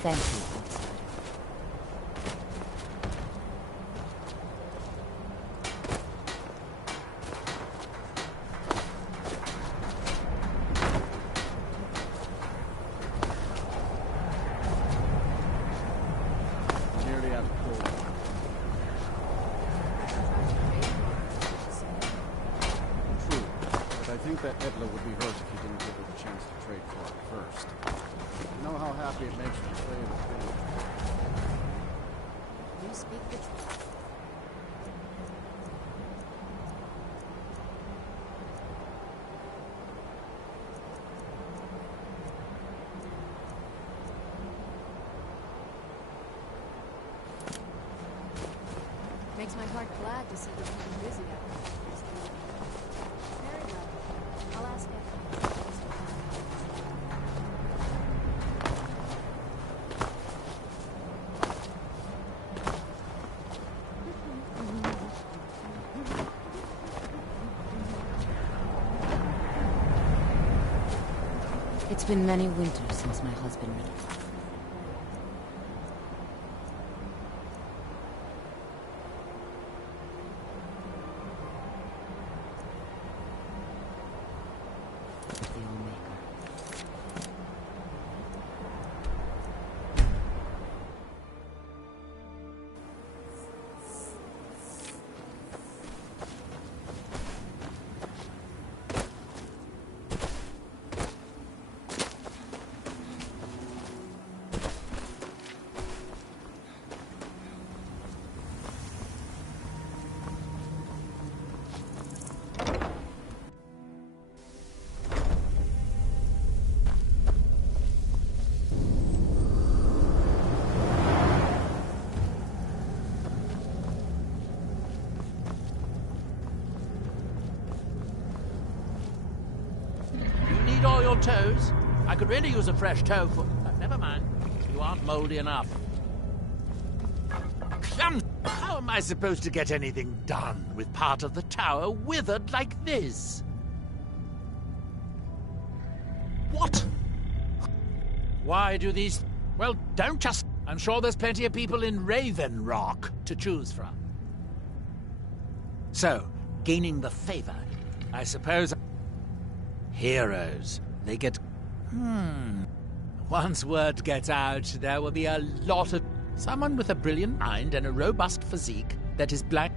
Thank you, outsider. Nearly out of coal. True, but I think that Edla would be hurt if you didn't give her the chance to trade for it first. You know how happy it makes me to trade with you. You speak the truth. Makes my heart glad to see you keeping busy out there. Very well. I'll ask Evan. It's been many winters since my husband returned. The Omega. Need all your toes? I could really use a fresh toe for... never mind. You aren't moldy enough. How am I supposed to get anything done with part of the tower withered like this? What? Why do these... Well, don't just... I'm sure there's plenty of people in Raven Rock to choose from. So, gaining the favor, I suppose... Heroes. They get... Once word gets out, there will be a lot of... Someone with a brilliant mind and a robust physique that is black...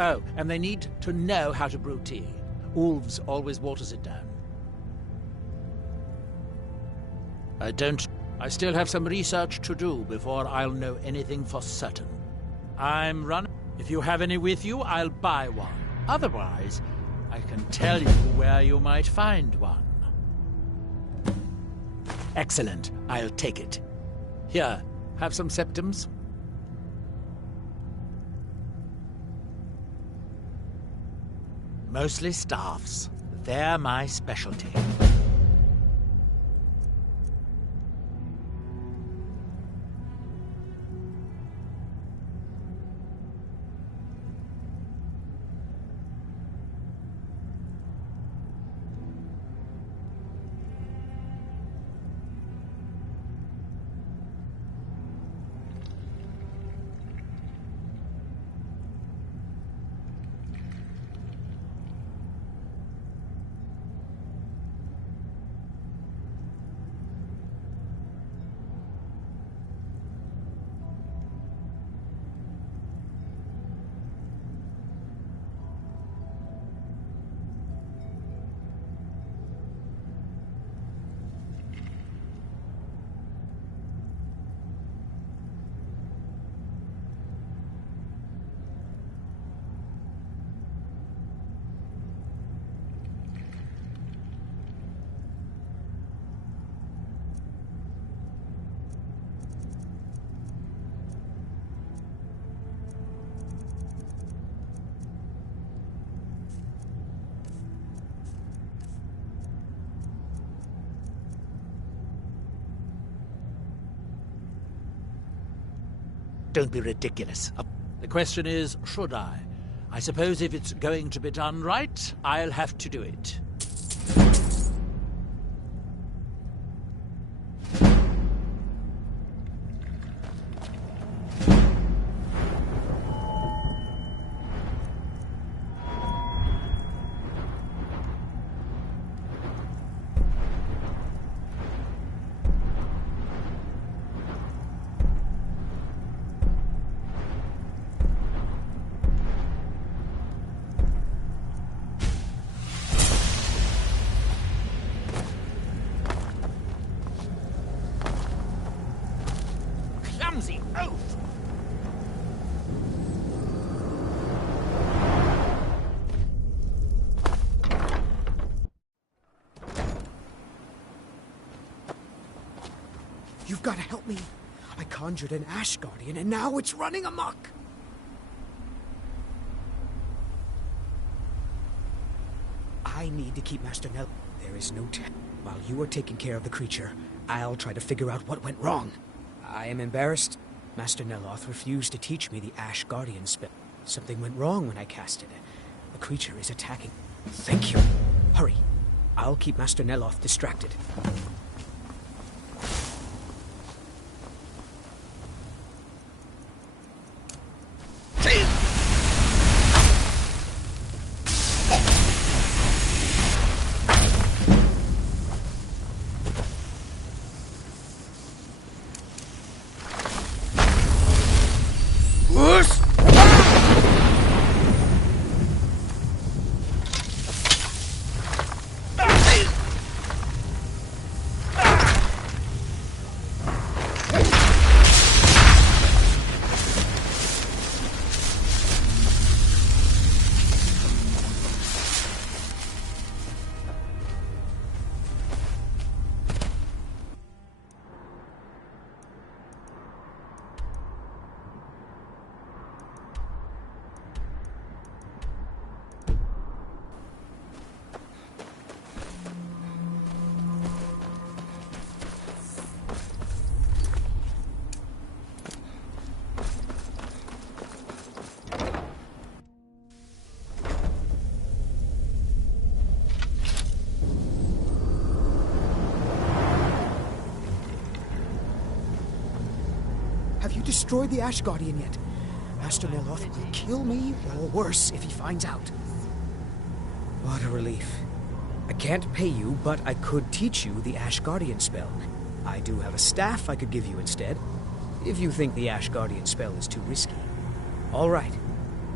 Oh, and they need to know how to brew tea. Ulves always waters it down. I still have some research to do before I'll know anything for certain. I'm running. If you have any with you, I'll buy one. Otherwise... I can tell you where you might find one. Excellent. I'll take it. Here, have some septums. Mostly staffs. They're my specialty. Don't be ridiculous. The question is, should I? I suppose if it's going to be done right, I'll have to do it. clumsy oaf! You've got to help me. I conjured an Ash Guardian, and now it's running amok. I need to keep Master Nell. There is no time. While you are taking care of the creature, I'll try to figure out what went wrong. I am embarrassed. Master Neloth refused to teach me the Ash Guardian spell. Something went wrong when I cast it. The creature is attacking. Thank you. Hurry. I'll keep Master Neloth distracted. Have you destroyed the Ash Guardian yet? Master Neloth will kill me, or worse, if he finds out. What a relief. I can't pay you, but I could teach you the Ash Guardian spell. I do have a staff I could give you instead, if you think the Ash Guardian spell is too risky. All right.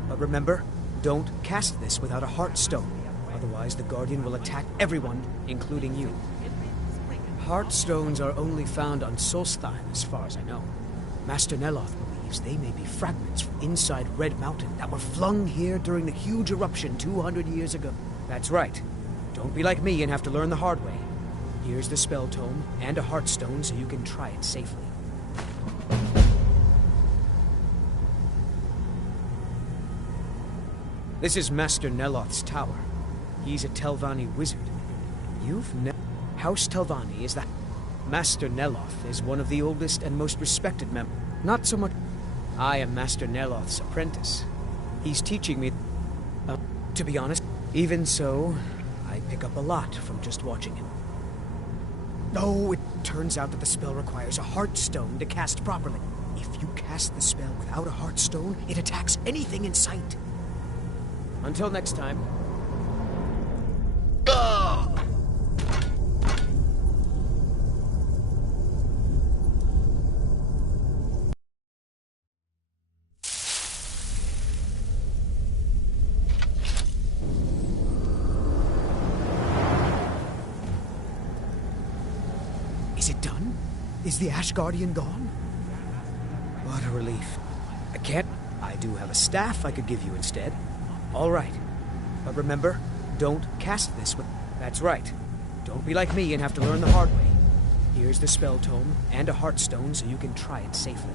But remember, don't cast this without a Heartstone. Otherwise, the Guardian will attack everyone, including you. Heartstones are only found on Solstheim, as far as I know. Master Neloth believes they may be fragments from inside Red Mountain that were flung here during the huge eruption 200 years ago. That's right. Don't be like me and have to learn the hard way. Here's the spell tome and a Heartstone so you can try it safely. This is Master Neloth's tower. He's a Telvanni wizard. House Telvanni is the... Master Neloth is one of the oldest and most respected members. Not so much... I am Master Neloth's apprentice. He's teaching me... to be honest, even so, I pick up a lot from just watching him. Oh, it turns out that the spell requires a Heartstone to cast properly. If you cast the spell without a Heartstone, it attacks anything in sight. Until next time. Is it done? Is the Ash Guardian gone? What a relief. I can't... I do have a staff I could give you instead. All right. But remember, don't cast this with... That's right. Don't be like me and have to learn the hard way. Here's the spell tome and a Heartstone so you can try it safely.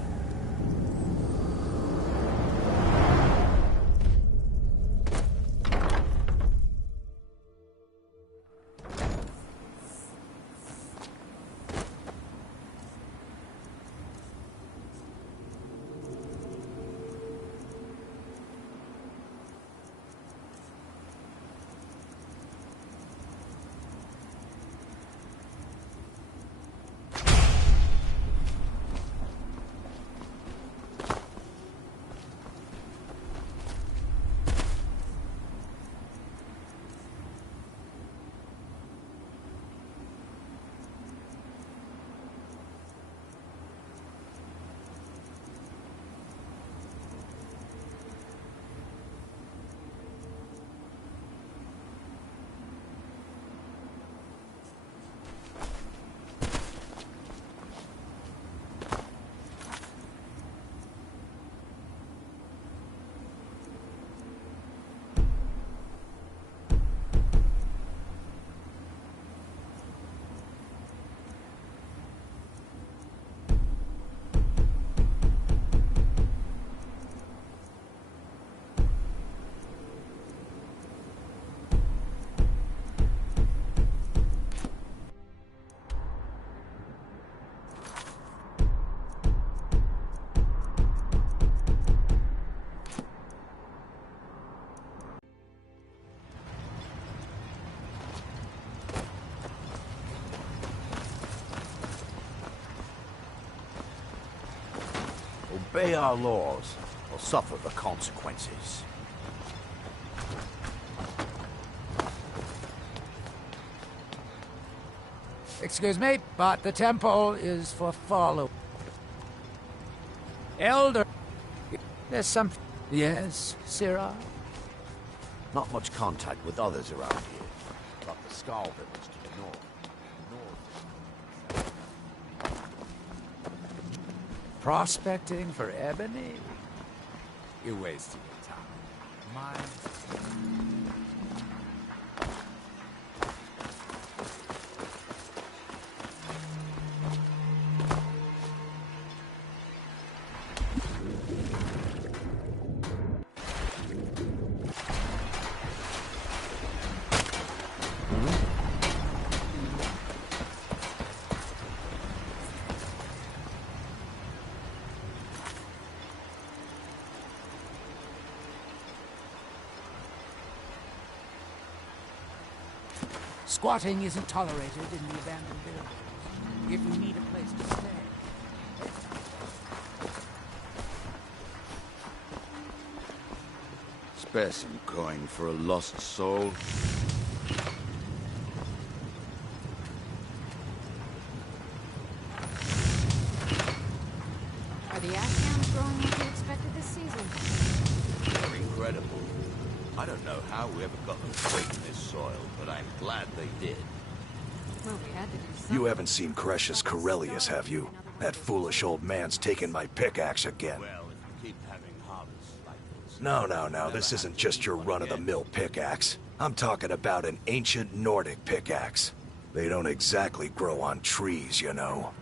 Obey our laws, or suffer the consequences. Excuse me, but the temple is for follow. Elder, there's some... Yes, Sirrah? Not much contact with others around here, but the Skull Village to the north. Prospecting for ebony? You're wasting your time. Mine. Squatting isn't tolerated in the abandoned buildings. If you need a place to stay. Spare some coin for a lost soul. Are the ashcams growing like you expected this season? They're incredible. I don't know how we ever got them straight in this soil, but I'm glad they did. Well, we had to do something. You haven't seen Crescius Corellius, have you? That foolish old man's taken my pickaxe again. Well, if you keep having harvests like this... No, this isn't just your run-of-the-mill pickaxe. I'm talking about an ancient Nordic pickaxe. They don't exactly grow on trees, you know.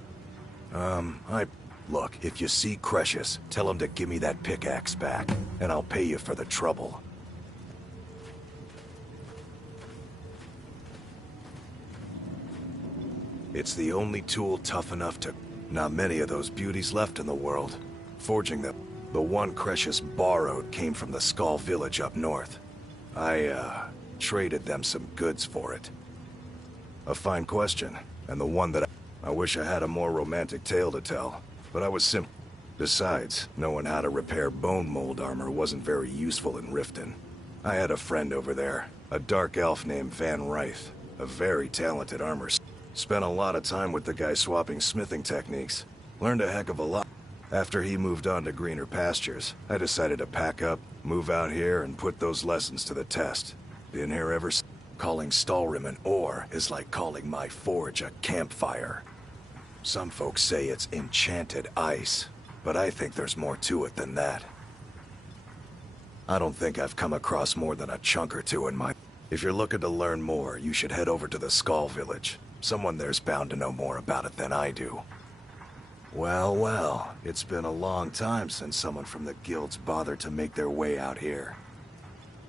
Look, if you see Crescius, tell him to give me that pickaxe back, and I'll pay you for the trouble. It's the only tool tough enough to... Not many of those beauties left in the world. Forging them. The one Crescius borrowed came from the Skull Village up north. I, traded them some goods for it. A fine question, and the one that I wish I had a more romantic tale to tell, but I was Besides, knowing how to repair bone mold armor wasn't very useful in Riften. I had a friend over there, a dark elf named Van Rythe, a very talented armor. Spent a lot of time with the guy swapping smithing techniques. Learned a heck of a lot. After he moved on to greener pastures, I decided to pack up, move out here, and put those lessons to the test. Been here ever since. Calling Stalrim an ore is like calling my forge a campfire. Some folks say it's enchanted ice, but I think there's more to it than that. I don't think I've come across more than a chunk or two in my... If you're looking to learn more, you should head over to the Skull Village. Someone there's bound to know more about it than I do. Well, it's been a long time since someone from the guilds bothered to make their way out here.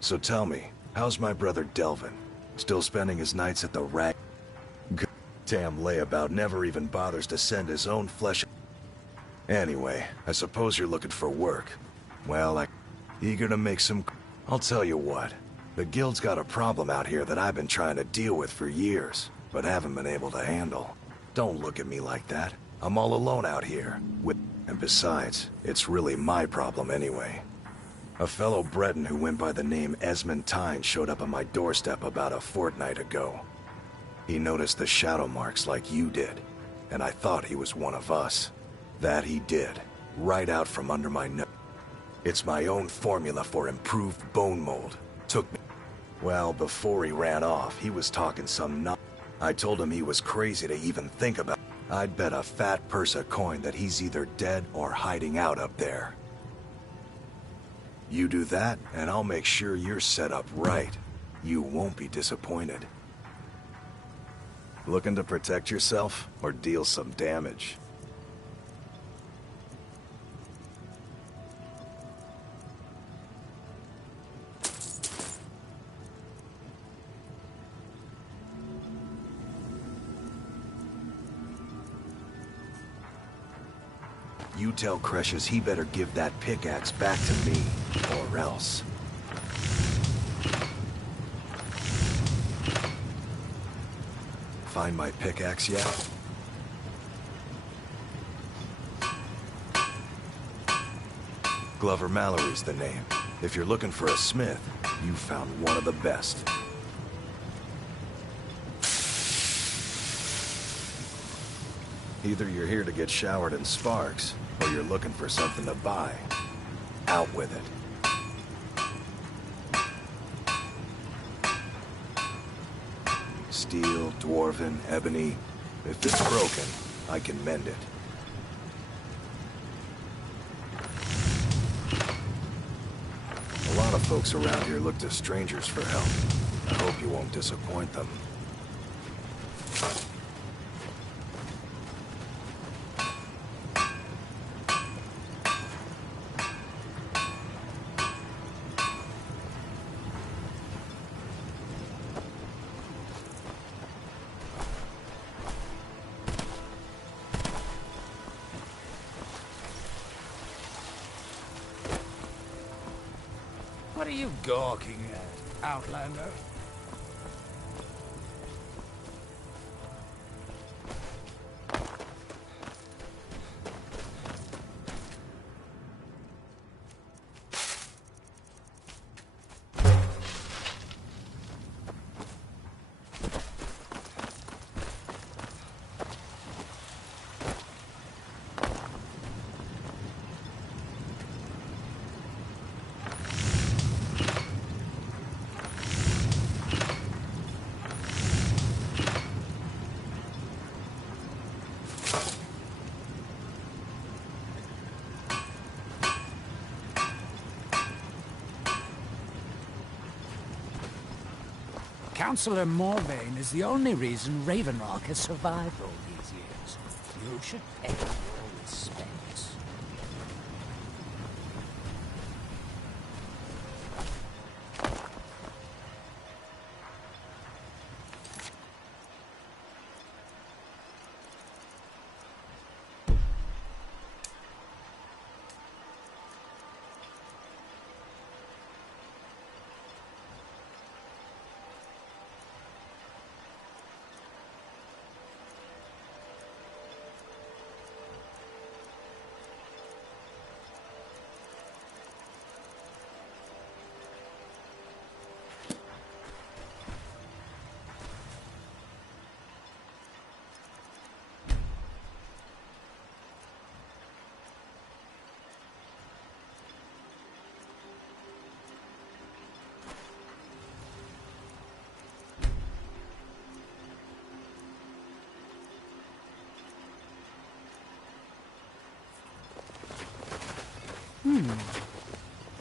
So tell me, how's my brother Delvin? Still spending his nights at the rag... Damn layabout never even bothers to send his own flesh... Anyway, I suppose you're looking for work. Well, I'm eager to make some... I'll tell you what. The guild's got a problem out here that I've been trying to deal with for years, but haven't been able to handle. Don't look at me like that. I'm all alone out here. And besides, it's really my problem anyway. A fellow Breton who went by the name Esmond Tyne showed up on my doorstep about a fortnight ago. He noticed the shadow marks like you did, and I thought he was one of us. That he did, right out from under my nose. It's my own formula for improved bone mold. Took me... Well, before he ran off, he was talking some I told him he was crazy to even think about. I'd bet a fat purse of coin that he's either dead or hiding out up there. You do that, and I'll make sure you're set up right. You won't be disappointed. Looking to protect yourself, or deal some damage? You tell Crescius he better give that pickaxe back to me, or else. Find my pickaxe yet? Glover Mallory's the name. If you're looking for a smith, you found one of the best. Either you're here to get showered in sparks, or you're looking for something to buy. Out with it. Steel, dwarven, ebony. If it's broken, I can mend it. A lot of folks around here look to strangers for help. I hope you won't disappoint them. What are you gawking at, Outlander? Councillor Morvain is the only reason Ravenrock has survived all these years. You should pay your respects.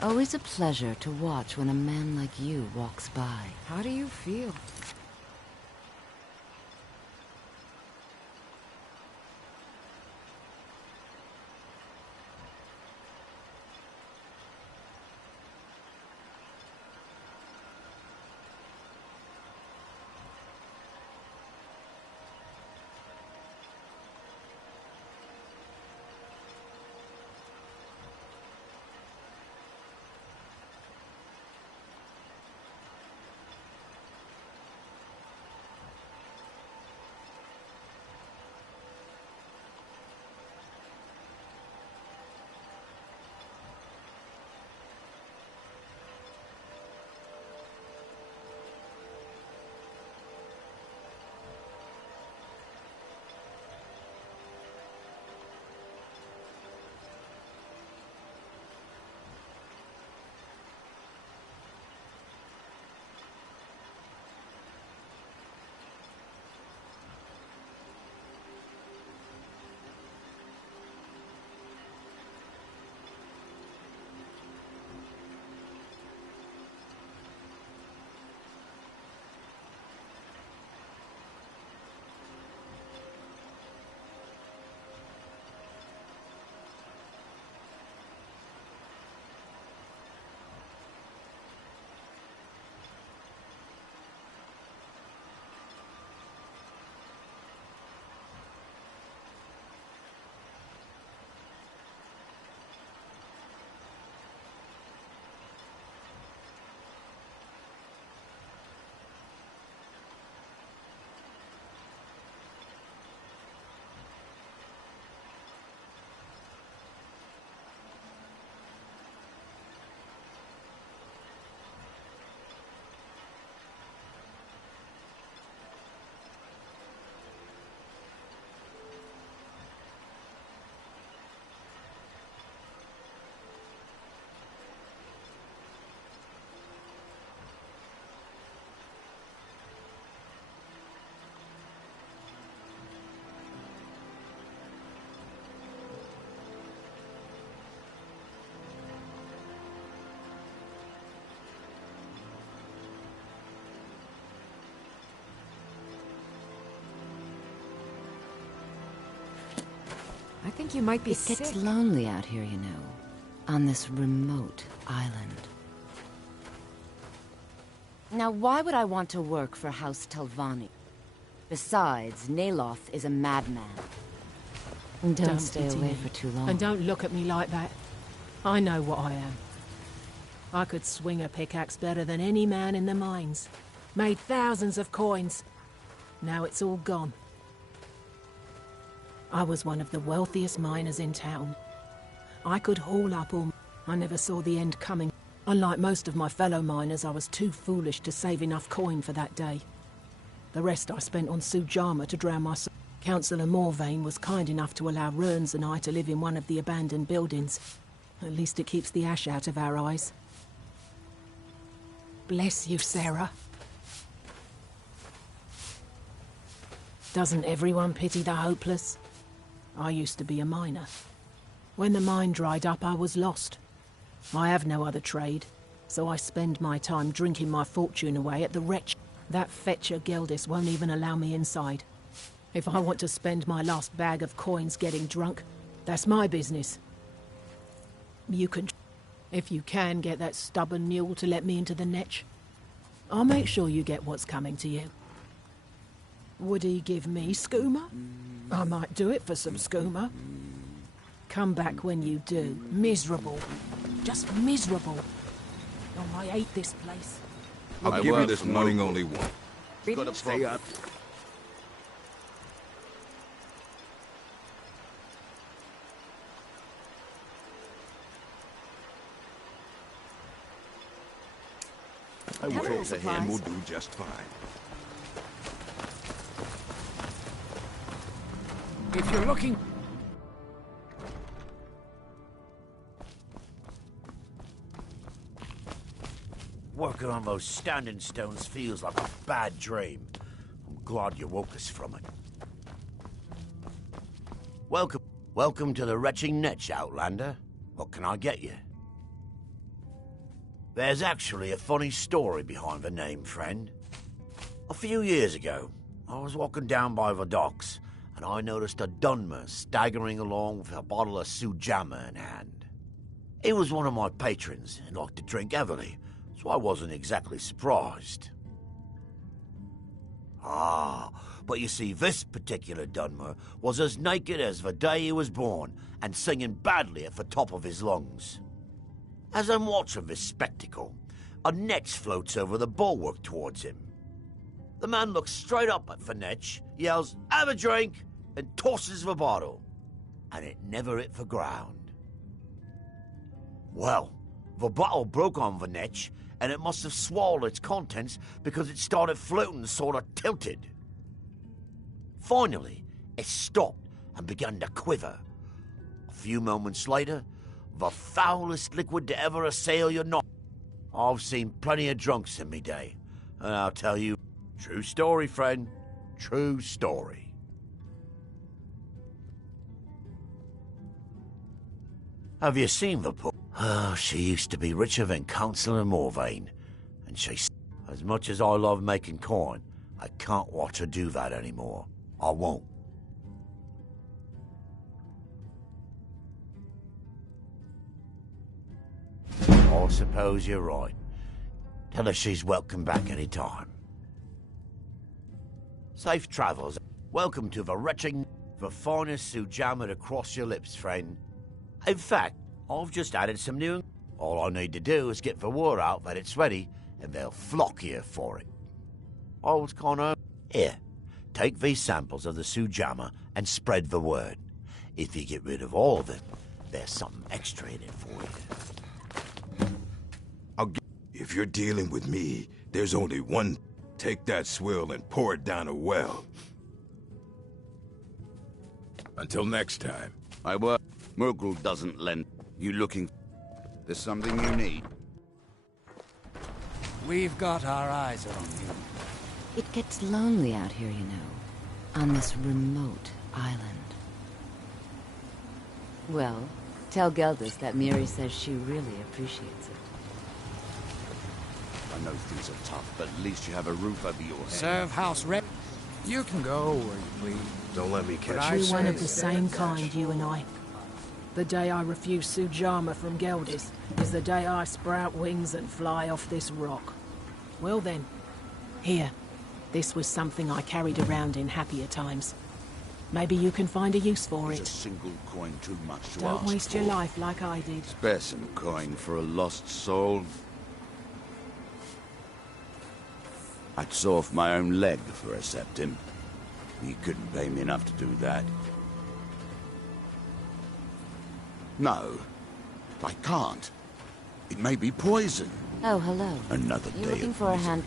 Always a pleasure to watch when a man like you walks by. How do you feel? I think you might be It sick. gets lonely out here, you know, on this remote island. Now, why would I want to work for House Telvanni? Besides, Neloth is a madman. Don't stay pity away me. for too long. And don't look at me like that. I know what I am. I could swing a pickaxe better than any man in the mines. Made thousands of coins. Now it's all gone. I was one of the wealthiest miners in town. I could haul up all... I never saw the end coming. Unlike most of my fellow miners, I was too foolish to save enough coin for that day. The rest I spent on Sujama to drown my soul. Councillor Morvain was kind enough to allow Runs and I to live in one of the abandoned buildings. At least it keeps the ash out of our eyes. Bless you, Sarah. Doesn't everyone pity the hopeless? I used to be a miner. When the mine dried up, I was lost. I have no other trade, so I spend my time drinking my fortune away at the wretch. That fetcher Geldis won't even allow me inside. If I want to spend my last bag of coins getting drunk, that's my business. You can... If you can get that stubborn mule to let me into the netch, I'll make sure you get what's coming to you. Would he give me skooma? I might do it for some skooma. Come back when you do. Miserable. Just miserable. Oh, I hate this place. I'll give you this money only one. Gotta Stay up. I will talk to him. We'll do just fine. If you're looking... Working on those standing stones feels like a bad dream. I'm glad you woke us from it. Welcome to the Retching Netch, Outlander. What can I get you? There's actually a funny story behind the name, friend. A few years ago, I was walking down by the docks, and I noticed a Dunmer staggering along with a bottle of Sujama in hand. He was one of my patrons and liked to drink heavily, so I wasn't exactly surprised. But you see, this particular Dunmer was as naked as the day he was born and singing badly at the top of his lungs. As I'm watching this spectacle, a netch floats over the bulwark towards him. The man looks straight up at the netch, yells, "Have a drink!" and tosses the bottle. And it never hit the ground. Well, the bottle broke on the netch, and it must have swallowed its contents because it started floating sort of tilted. Finally, it stopped and began to quiver. A few moments later, the foulest liquid to ever assail your nostrils. I've seen plenty of drunks in me day, and I'll tell you, true story, friend, true story. Have you seen the poor? Oh, she used to be richer than Councillor Morvain, and as much as I love making coin, I can't watch her do that anymore. I won't. I suppose you're right. Tell her she's welcome back any time. Safe travels. Welcome to the retching, the finest Sujama to cross your lips, friend. In fact, I've just added some new... All I need to do is get the word out that it's ready, and they'll flock here for it. Old Connor, here, take these samples of the Sujama and spread the word. If you get rid of all of it, there's something extra in it for you. If you're dealing with me, there's only one. Take that swill and pour it down a well. Until next time. I work. Murgrel doesn't lend. You looking? There's something you need. We've got our eyes on you. It gets lonely out here, you know, on this remote island. Well, tell Geldis that Miri says she really appreciates it. I know things are tough, but at least you have a roof over your head. Serve House Red. You can go where you please. Don't let me But catch I you. We're one say of the stay same kind, you and I. The day I refuse Sujamma from Geldis is the day I sprout wings and fly off this rock. Well then, here. This was something I carried around in happier times. Maybe you can find a use for It's a it. single coin too much to Don't ask waste your for. life like I did. Spare some coin for a lost soul. I'd saw off my own leg for a septim. You couldn't pay me enough to do that. No, I can't. It may be poison. Oh, hello. Another You day looking of for a misery. hand?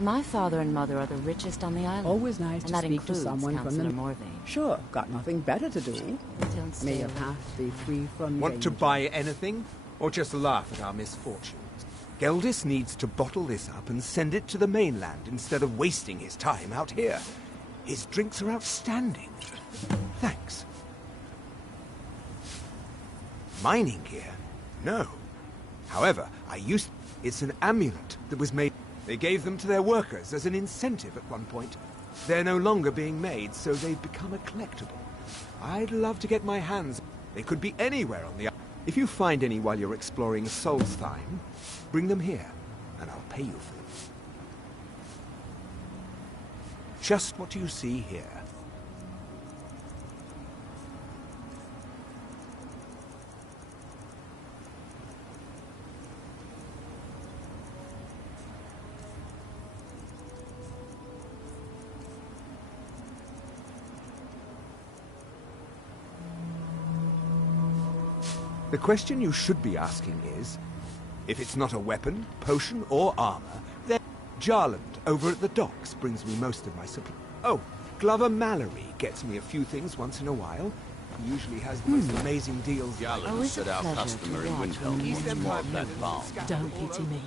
My father and mother are the richest on the island. Always nice and to that speak to includes someone from Councillor the... Morvain. Sure, got nothing better to do. Don't May stay your late. path be free from Want to danger. buy anything? Or just laugh at our misfortunes? Geldis needs to bottle this up and send it to the mainland instead of wasting his time out here. His drinks are outstanding. Thanks. Mining gear? No. However, it's an amulet that was made... They gave them to their workers as an incentive at one point. They're no longer being made, so they've become a collectible. I'd love to get my hands... They could be anywhere on the island. If you find any while you're exploring Solstheim, bring them here, and I'll pay you for them. Just what you see here. The question you should be asking is, if it's not a weapon, potion, or armor, then Jarland over at the docks brings me most of my supply. Oh, Glover Mallory gets me a few things once in a while. He usually has the most amazing deals. Jarland said our customer in Windhelm wants more of that farm. Don't pity me.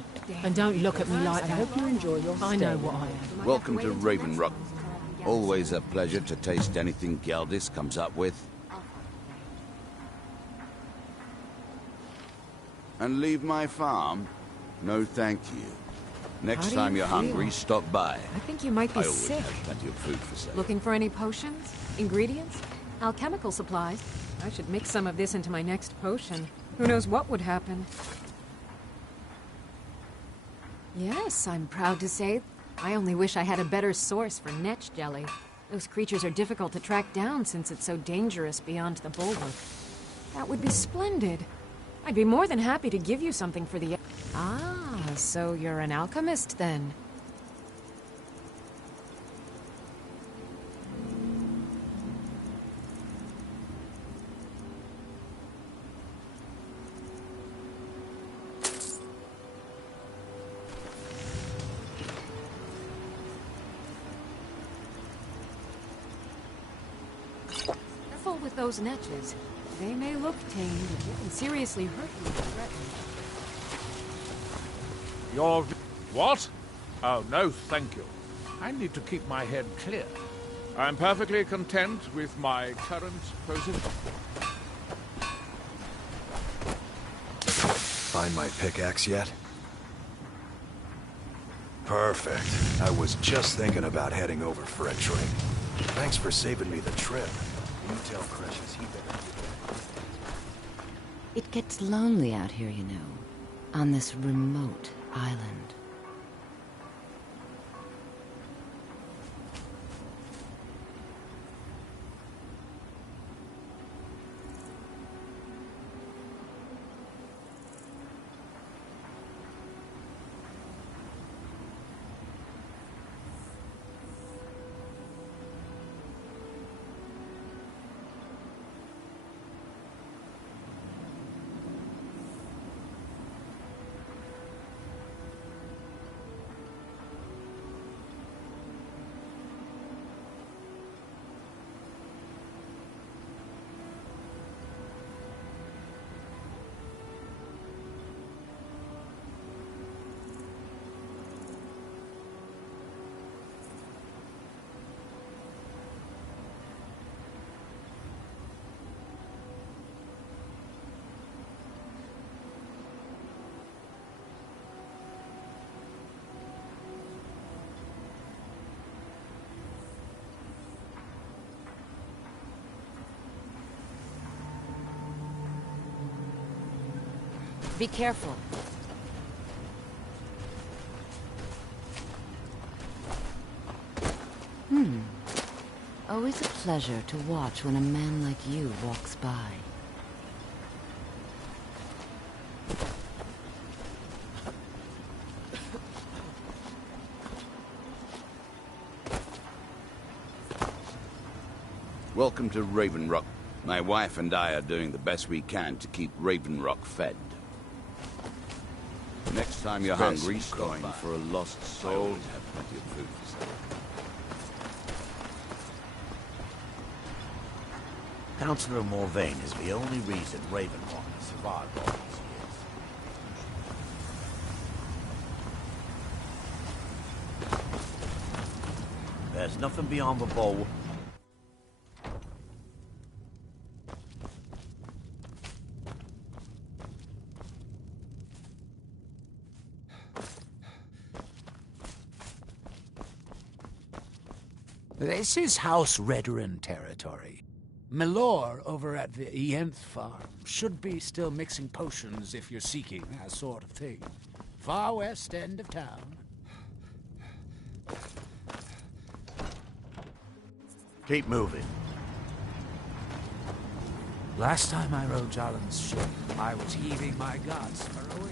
And don't look at me like I that. hope you enjoy your I stay. know what I am. Welcome to Raven Rock. Always a pleasure to taste anything Geldis comes up with. And leave my farm? No, thank you. Next How do time you you're feel? hungry, stop by. I think you might be I always sick. have plenty of food for sale. Looking for any potions? Ingredients? Alchemical supplies? I should mix some of this into my next potion. Who knows what would happen? Yes, I'm proud to say. I only wish I had a better source for Netch jelly. Those creatures are difficult to track down since it's so dangerous beyond the bulwark. That would be splendid. I'd be more than happy to give you something for the... Ah, so you're an alchemist then? Careful with those netches. They may look tame, but they can seriously hurt you if threatened. You're... What? Oh, no, thank you. I need to keep my head clear. I'm perfectly content with my current position. Find my pickaxe yet? Perfect. I was just thinking about heading over for a drink. Thanks for saving me the trip. You tell Precious he better get back. It gets lonely out here, you know, on this remote island. Be careful. Always a pleasure to watch when a man like you walks by. Welcome to Raven Rock. My wife and I are doing the best we can to keep Raven Rock fed. Next time you're hungry, going for a lost soul, have plenty of food for sale. Councillor Morvain is the only reason Raven Rock has survived all these years. There's nothing beyond the bowl. This is House Redoran territory. Milor over at the Ienth farm should be still mixing potions if you're seeking that sort of thing. Far west end of town. Keep moving. Last time I rode Jalen's ship, I was heaving my guts for a week.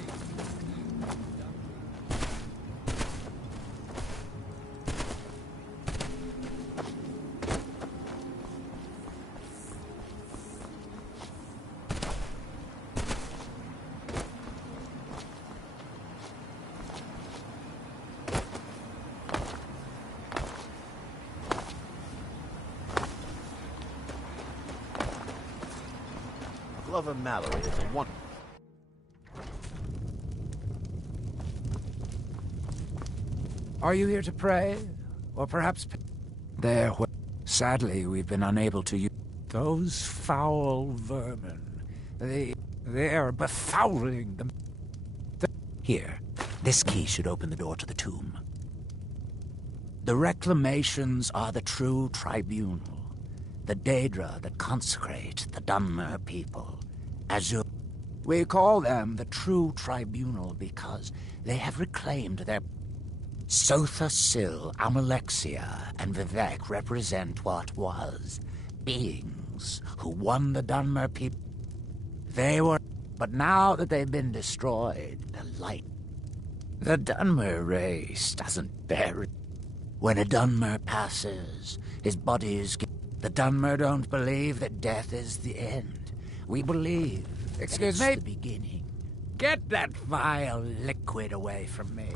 Glover Mallory is a one. Are you here to pray? Or perhaps... There, sadly, we've been unable to use... Those foul vermin. They're befouling them. Here, this key should open the door to the tomb. The reclamations are the true tribunal. The Daedra that consecrate the Dunmer people. Azure. We call them the true tribunal because they have reclaimed their... Sotha Sil, Amalexia, and Vivek represent what was. Beings who won the Dunmer people. They were... But now that they've been destroyed, the light... The Dunmer race doesn't bear it. When a Dunmer passes, his body is... The Dunmer don't believe that death is the end. We believe Excuse it's me? the beginning. Get that vile liquid away from me.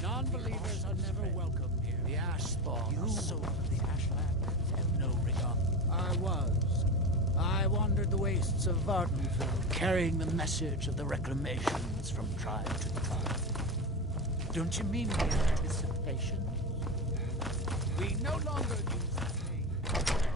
Non-believers are never welcome here. The Ashspawn are soul of the Ashlanders have no regard. I wandered the wastes of Vardenfell, carrying the message of the reclamations from tribe to tribe. Don't you mean the anticipation? We no longer use that name.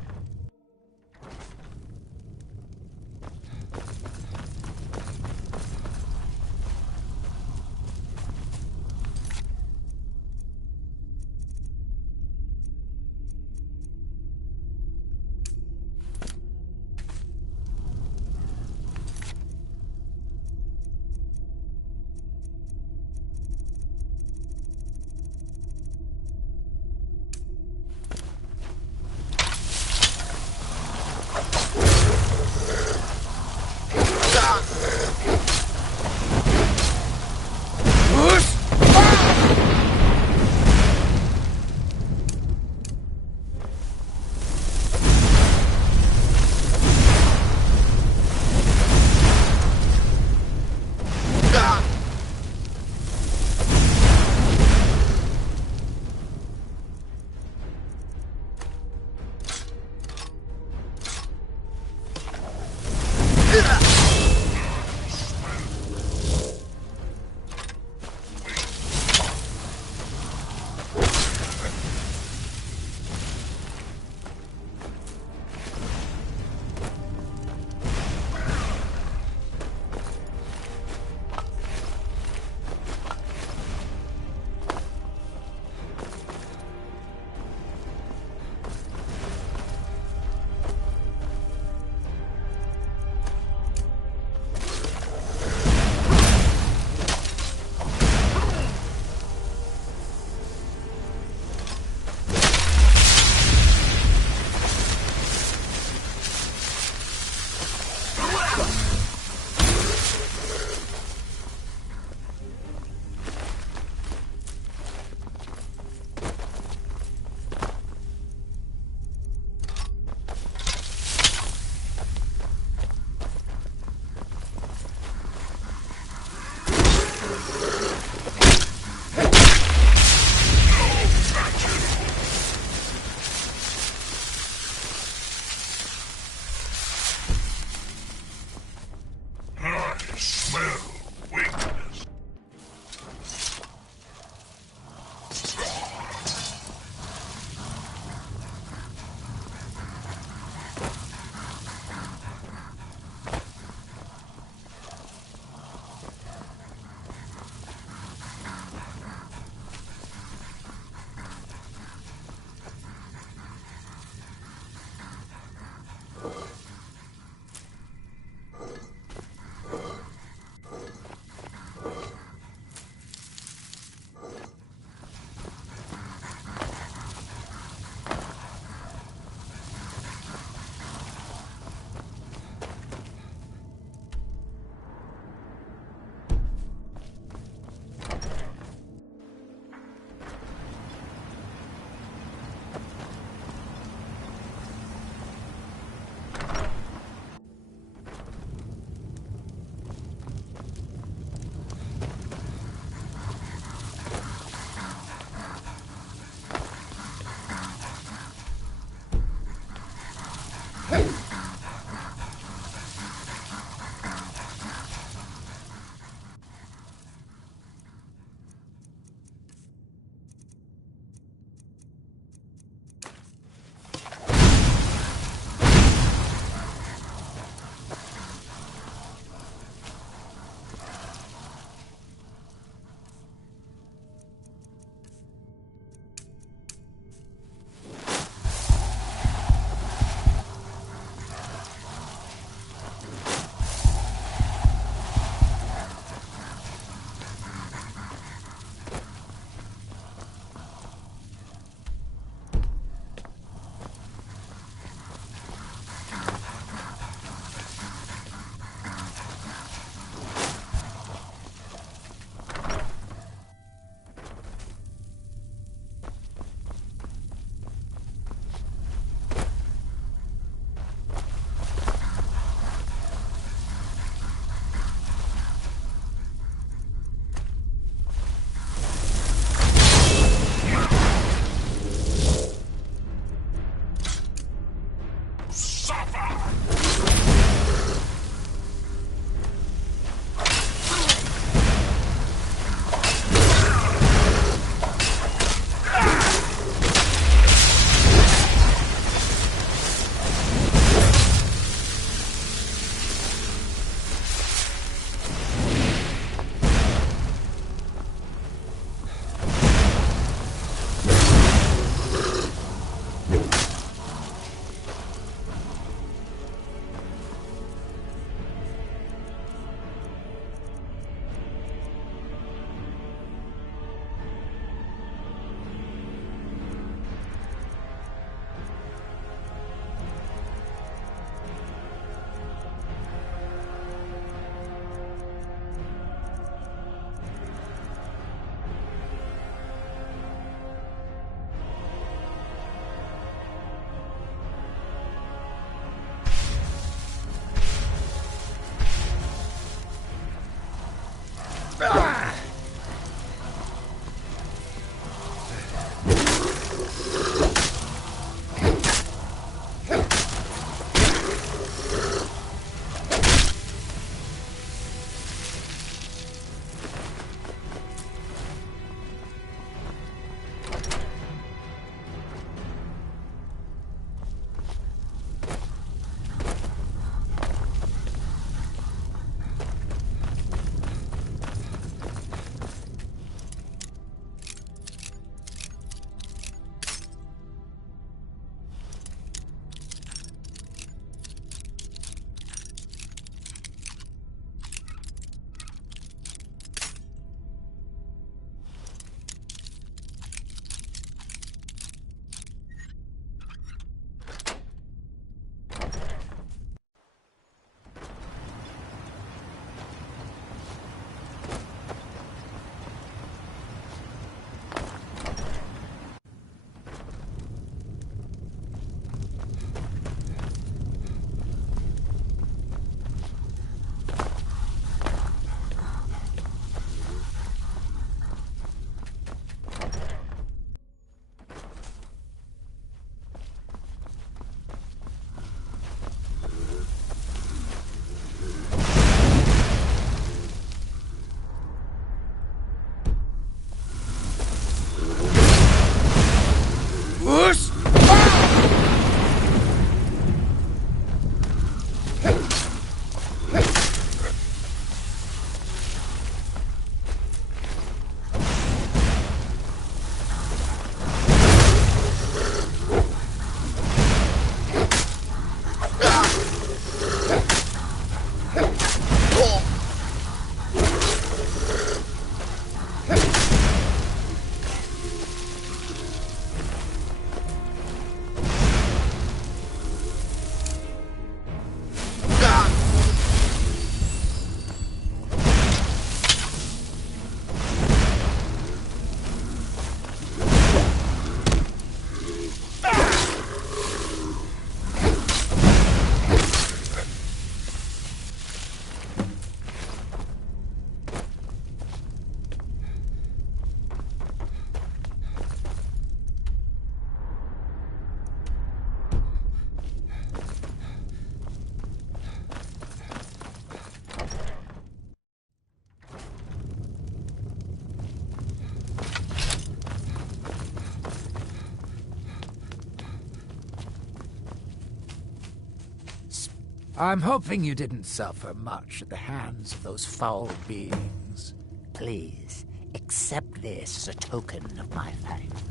I'm hoping you didn't suffer much at the hands of those foul beings. Please, accept this as a token of my thanks.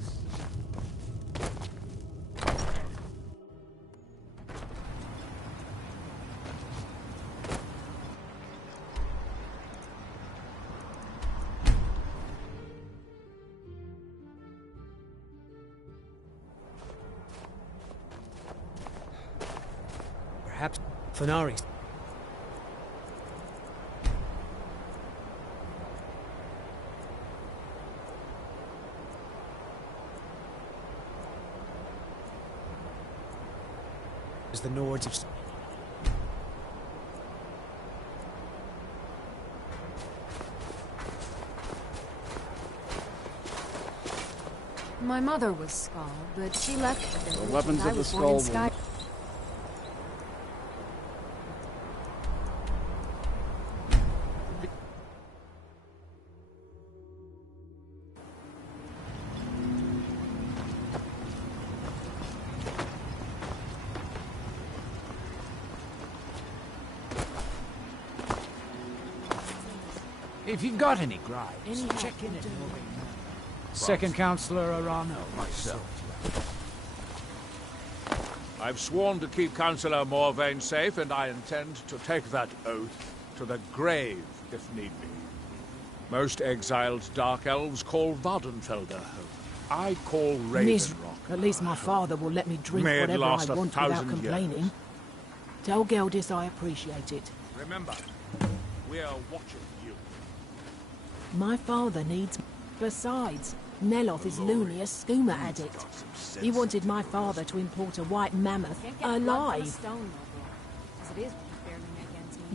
Perhaps Fenari. As the Nords of... My mother was Skull, but she left the village. The weapons and I of the was born in Skull Sky. woman. If you've got any gripes, check in at Second Counselor Arano, myself. I've sworn to keep Councillor Morvain safe, and I intend to take that oath to the grave, if need be. Most exiled Dark Elves call Vardenfelder home. I call Miss, Ravenrock. at least my father will let me drink May it whatever I last want without 1,000 complaining. years. Tell Geldis I appreciate it. Remember, we're watching you. My father needs... Besides, Neloth is loony, a skooma addict. He wanted my father to import a white mammoth alive.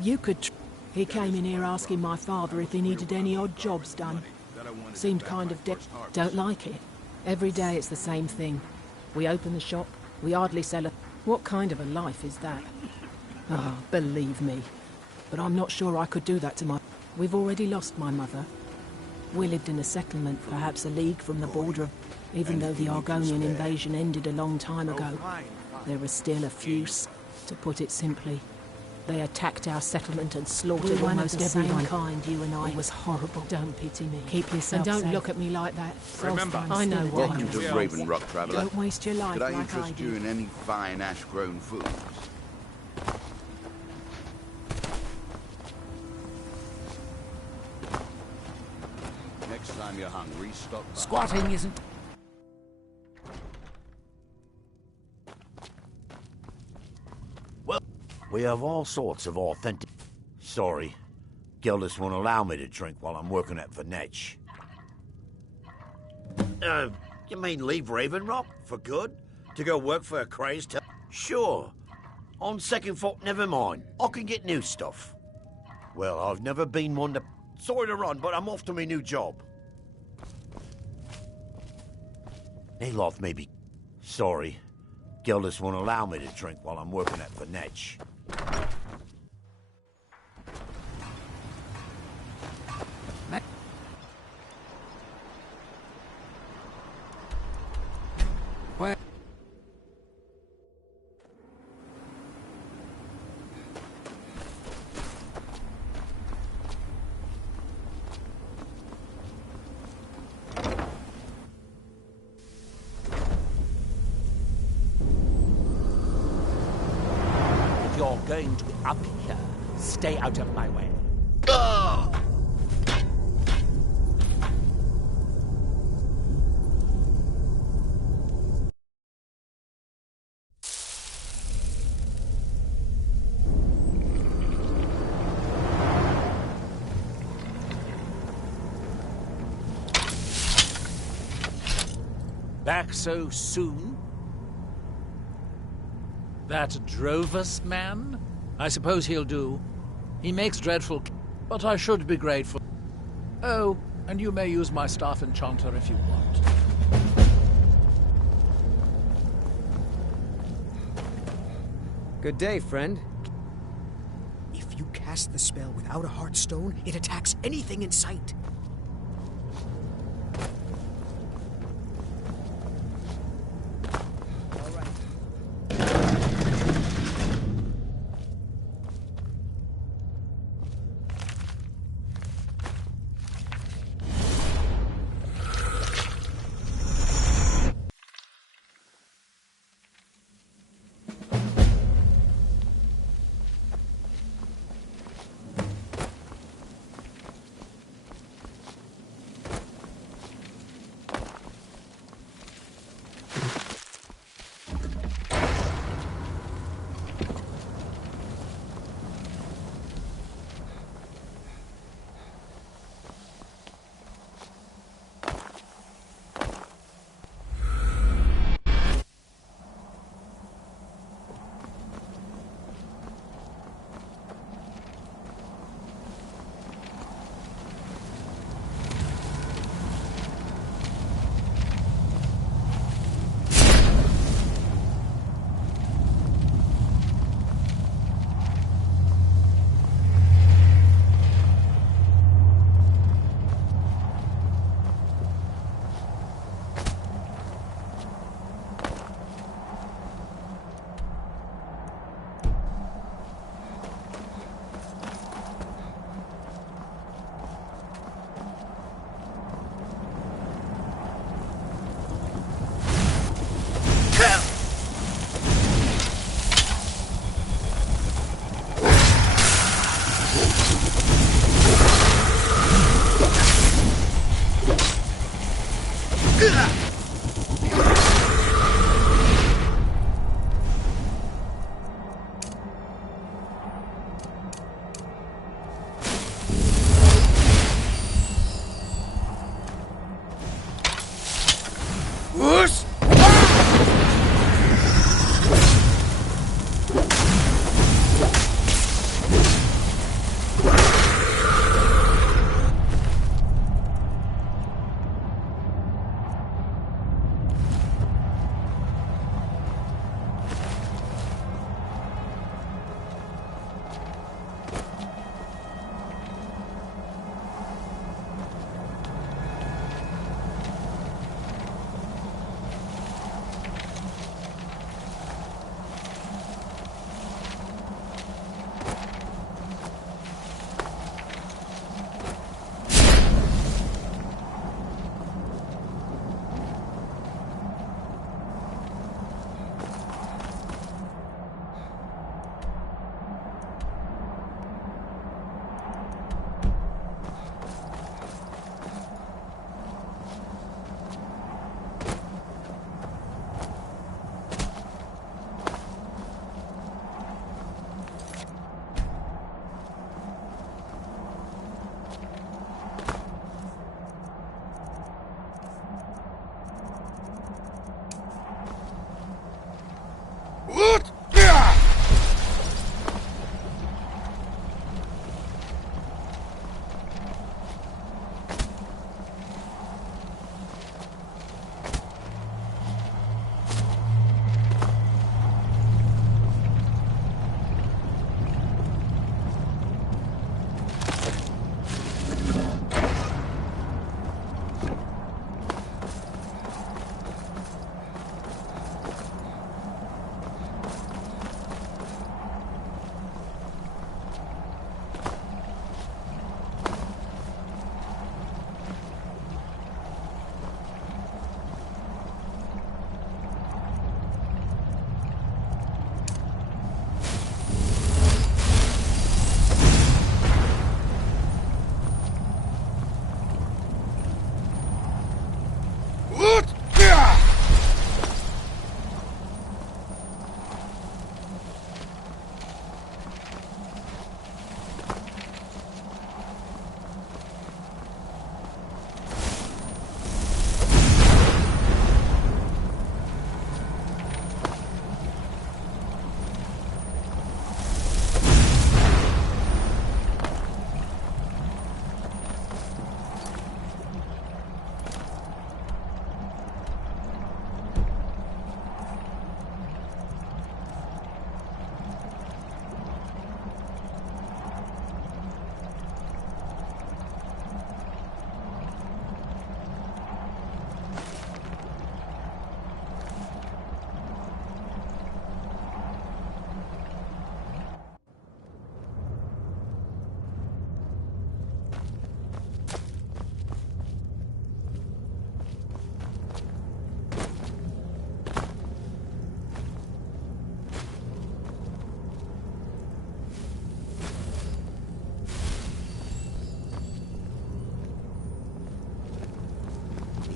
You could... He came in here asking my father if he needed any odd jobs done. Seemed kind of Don't like it. Every day it's the same thing. We open the shop, we hardly sell a... What kind of a life is that? Ah, believe me. But I'm not sure I could do that to my... We've already lost my mother. We lived in a settlement, perhaps a league from the border of... Even though the Argonian invasion ended a long time ago, there are still a few... To put it simply, they attacked our settlement and slaughtered almost everyone. Kind, you and I. It was horrible. Don't pity me. Keep yourself safe. And don't look at me like that. Remember, I know what Welcome to Ravenrock, Traveller. Don't waste your life Could I like interest I you did. in any fine ash-grown foods? Next time you're hungry, stop by. Squatting isn't... Well, we have all sorts of authentic... Sorry, Geldis won't allow me to drink while I'm working at Venetch. You mean leave Ravenrock for good? To go work for a crazed... Sure. On second thought, never mind. I can get new stuff. Well, I've never been one to... Sorry to run, but I'm off to my new job. Neloth may be... Sorry. Geldis won't allow me to drink while I'm working at Venetch. Where? If you're going to be up here, stay out of my way. Back so soon? That Drovus man? I suppose he'll do. He makes dreadful... But I should be grateful. Oh, and you may use my staff enchanter if you want. Good day, friend. If you cast the spell without a Heartstone, it attacks anything in sight.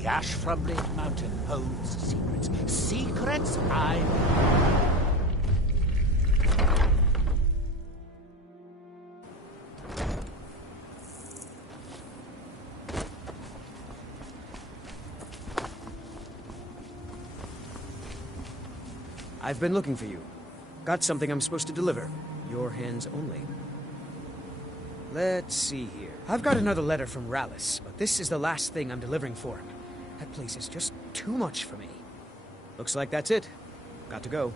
The ash from Blade Mountain holds secrets. Secrets I... I've been looking for you. Got something I'm supposed to deliver. Your hands only. Let's see here. I've got another letter from Rallis, but this is the last thing I'm delivering for him. That place is just too much for me. Looks like that's it. Got to go.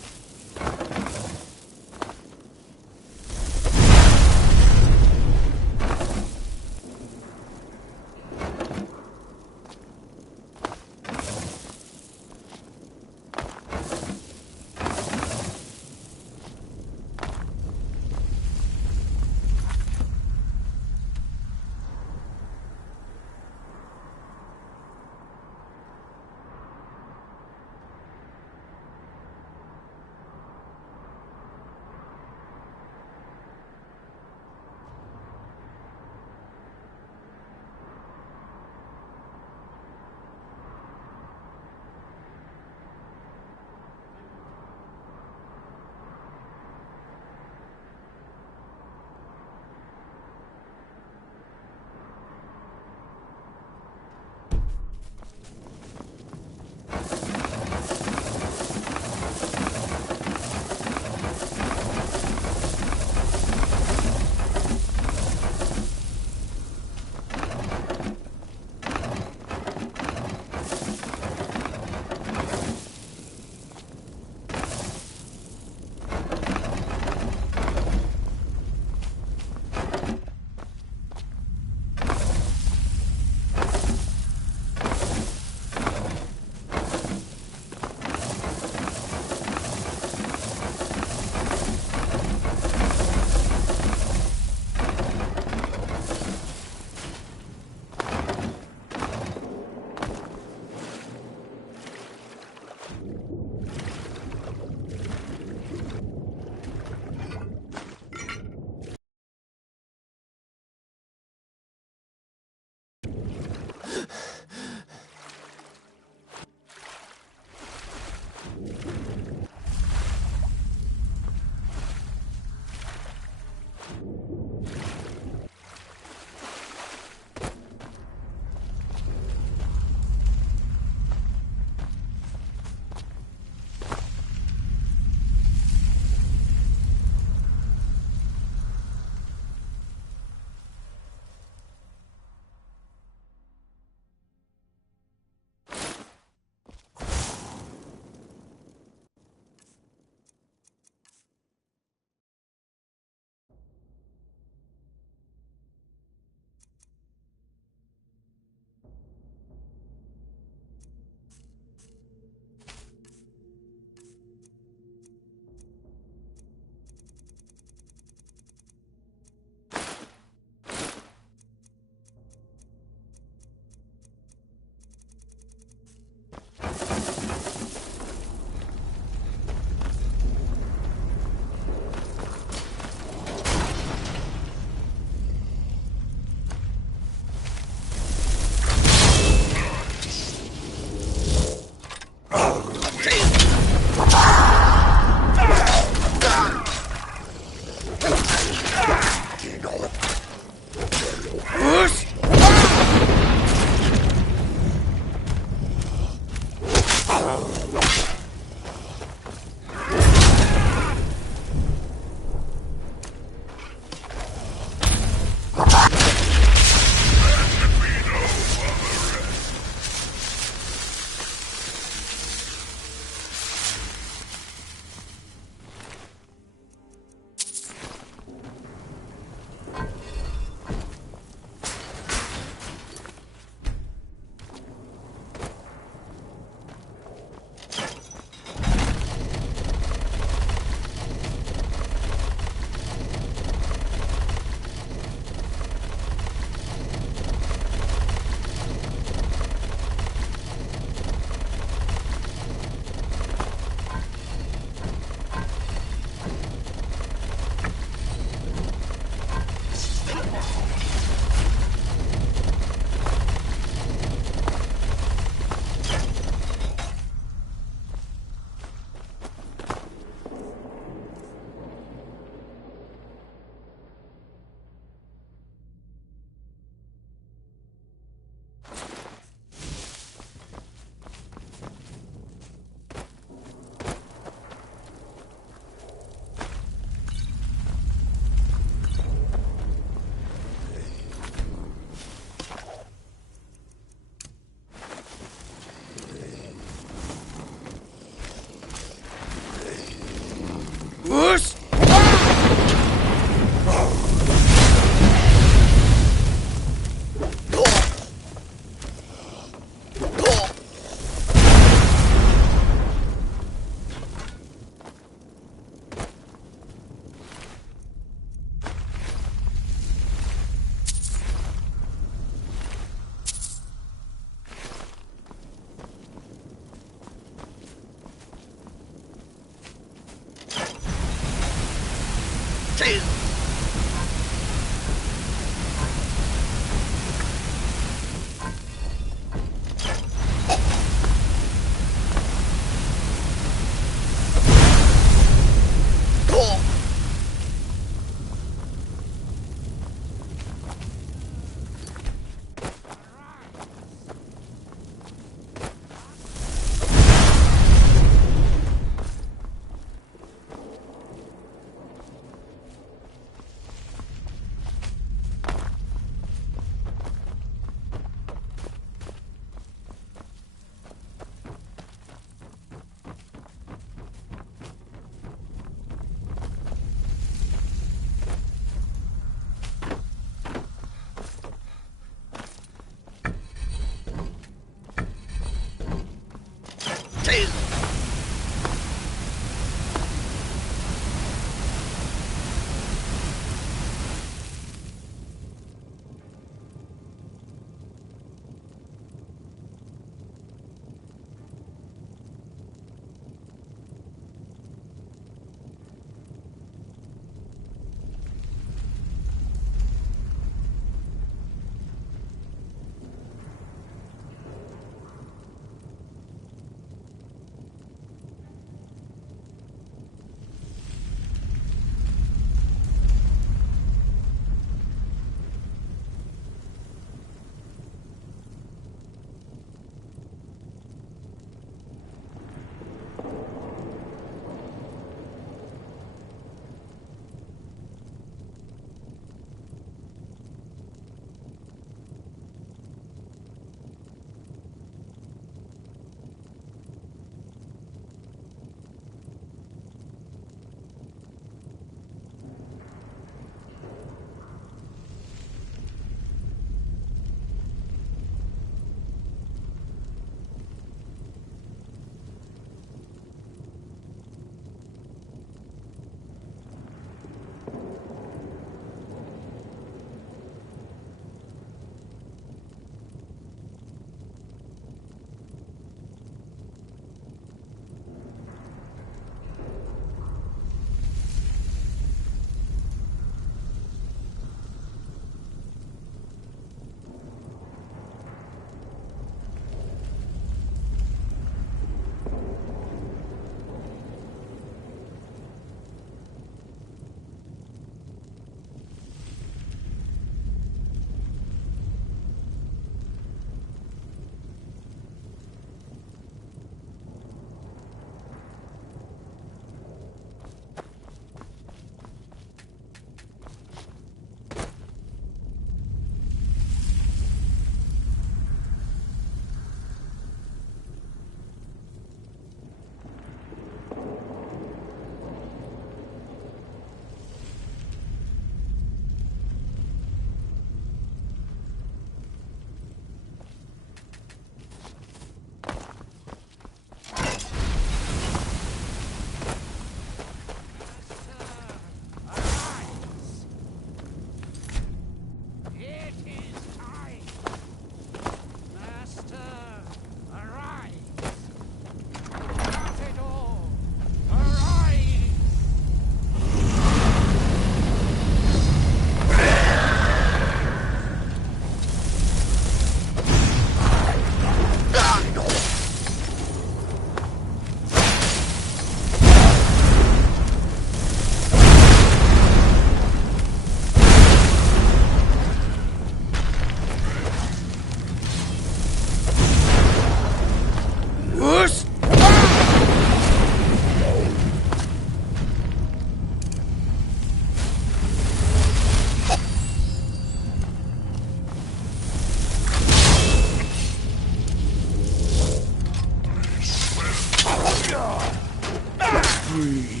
Free.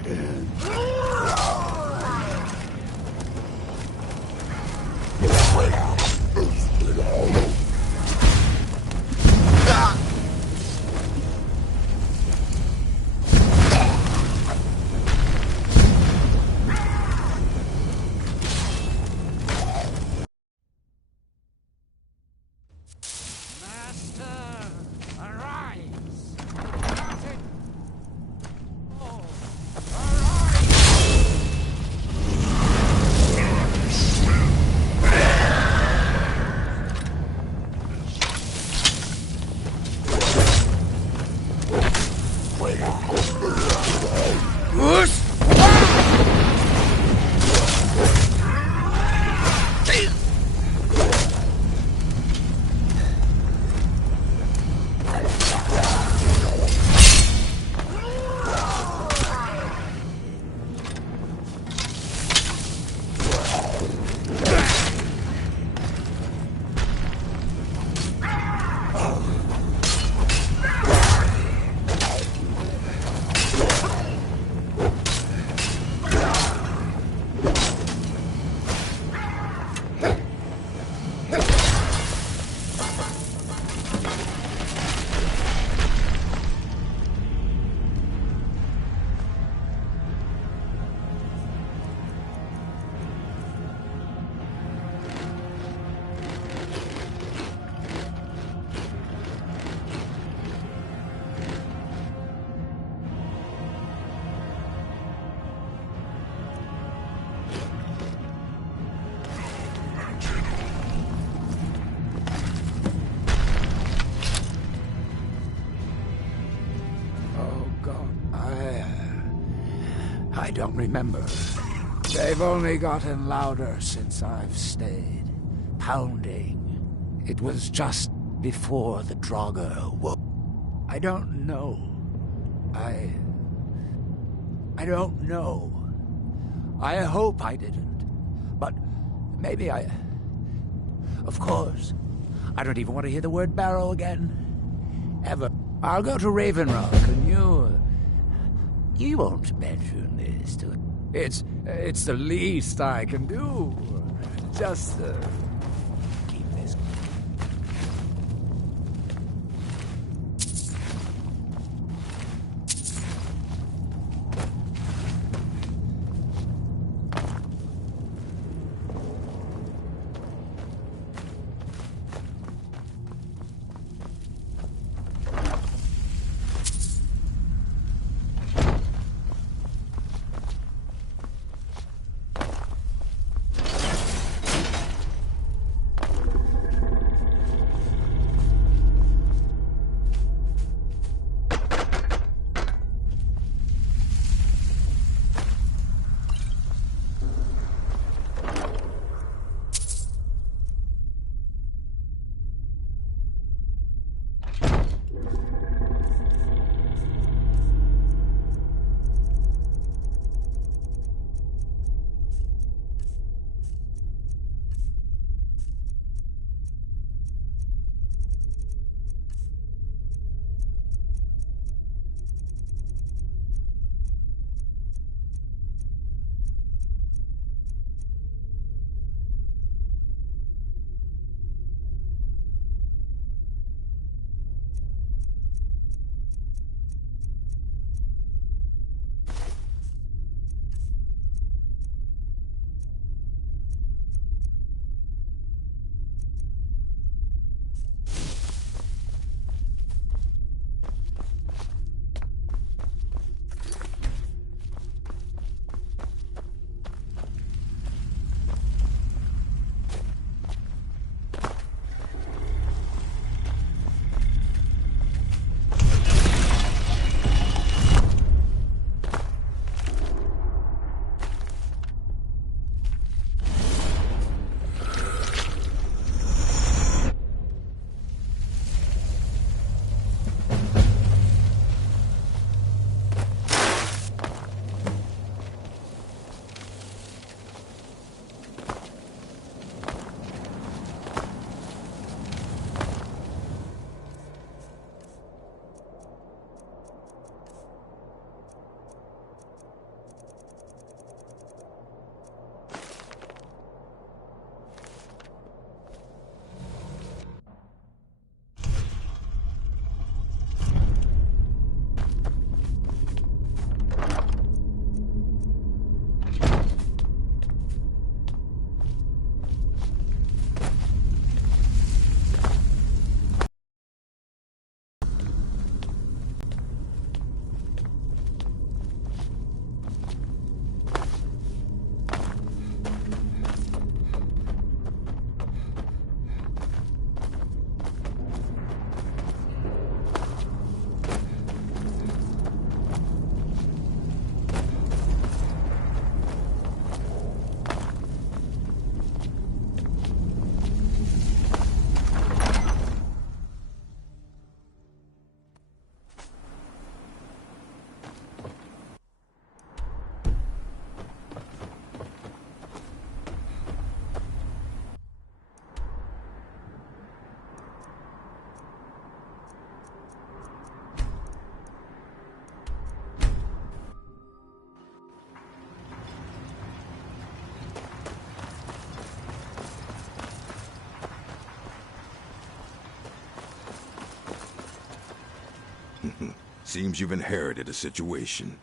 Again. I don't remember. They've only gotten louder since I've stayed. Pounding. It was just before the Draugr woke. I don't know. I don't know. I hope I didn't. But maybe I... Of course. I don't even want to hear the word barrow again. Ever. I'll go to Raven Rock, and you won't mention this to... It's the least I can do. Just, keep this... Seems you've inherited a situation.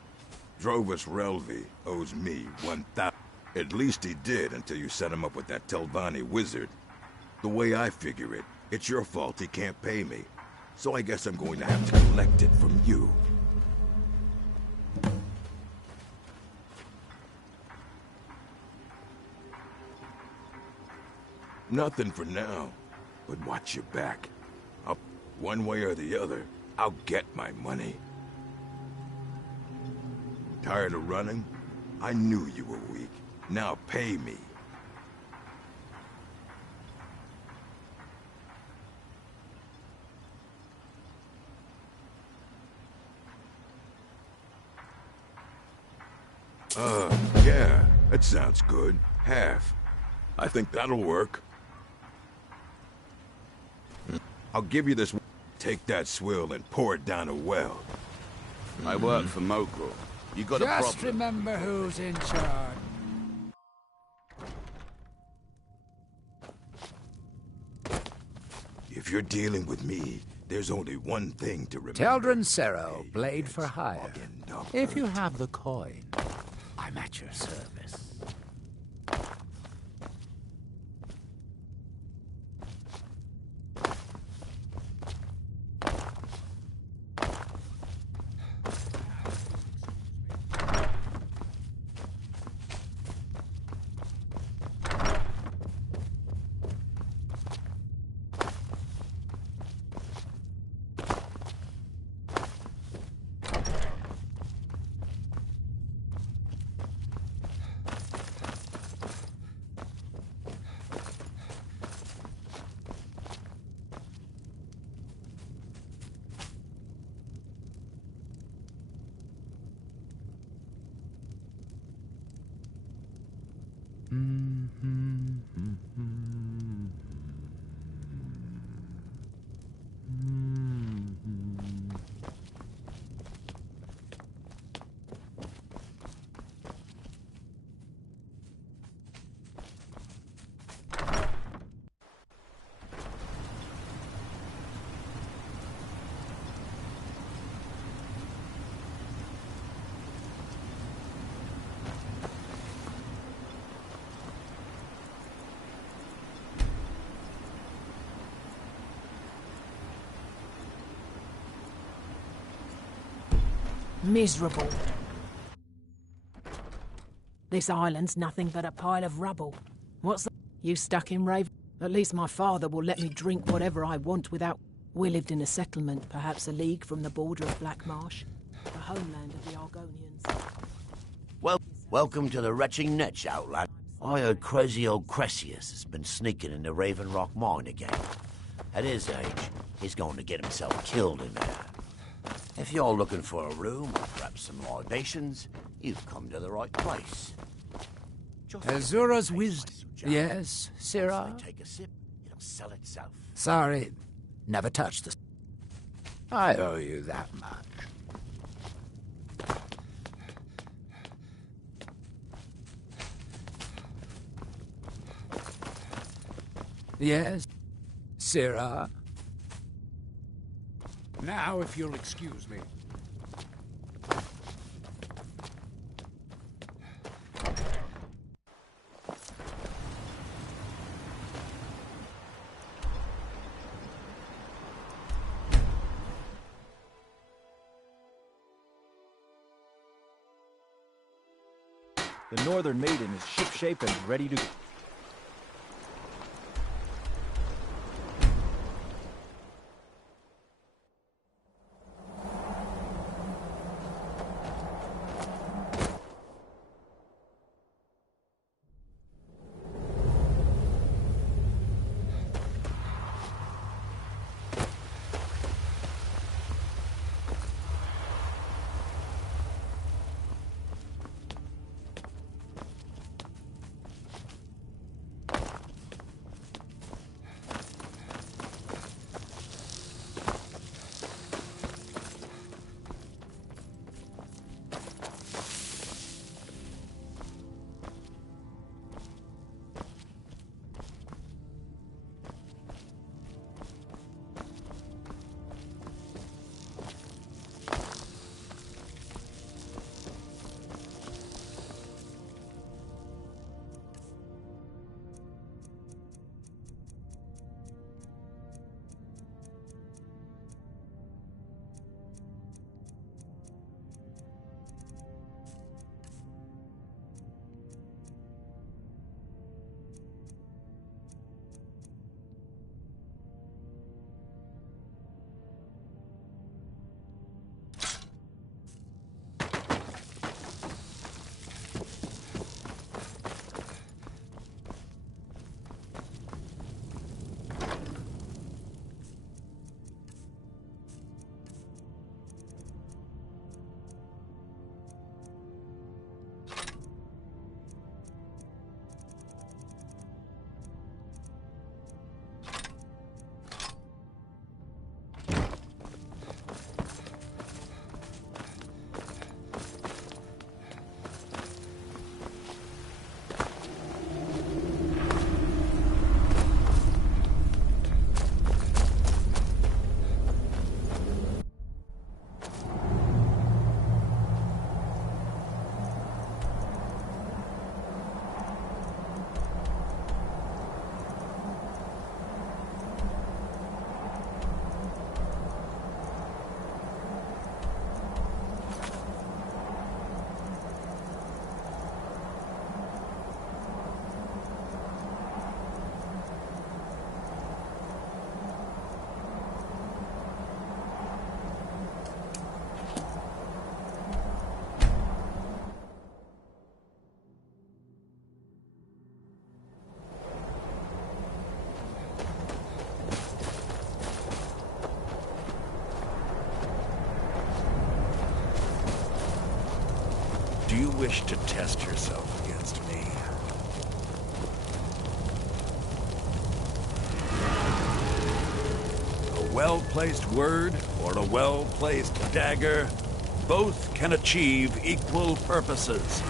Drovus Relvi owes me 1,000. At least he did until you set him up with that Telvanni wizard. The way I figure it, it's your fault he can't pay me. So I guess I'm going to have to collect it from you. Nothing for now, but watch your back. One way or the other, I'll get my money. Tired of running? I knew you were weak. Now pay me. Yeah, that sounds good. Half. I think that'll work. I'll give you this. Take that swill and pour it down a well. I work for Mokro. You got a problem? Just remember who's in charge. If you're dealing with me, there's only one thing to remember. Teldrin Sero, blade for hire. If you have the coin, I'm at your service. Miserable. This island's nothing but a pile of rubble. What's that? You stuck in Rave? At least my father will let me drink whatever I want without... We lived in a settlement, perhaps a league from the border of Black Marsh, the homeland of the Argonians. Well, welcome to the retching Netch, outland. I heard crazy old Cressius has been sneaking in the Raven Rock mine again. At his age, he's going to get himself killed in there. If you're looking for a room or perhaps some libations, you've come to the right place. Azura's wisdom. Yes, Sirrah? Take a sip, it'll sell itself. Sorry, never touched this. I owe you that much. Yes, Sirrah? Now, if you'll excuse me. The Northern Maiden is shipshape and ready to go. wish to test yourself against me? A well-placed word or a well-placed dagger, both can achieve equal purposes.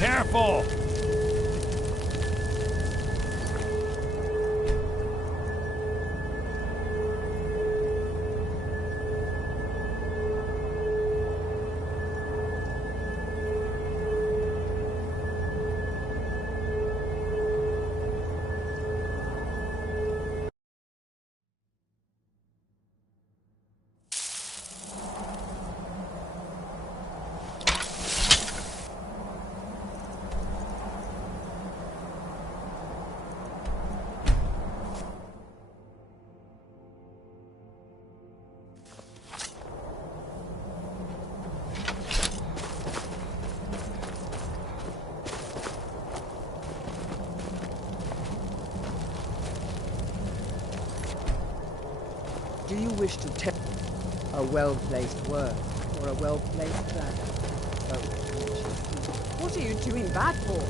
Careful! Do you wish to tell a well-placed word or a well-placed dagger? What are you doing that for?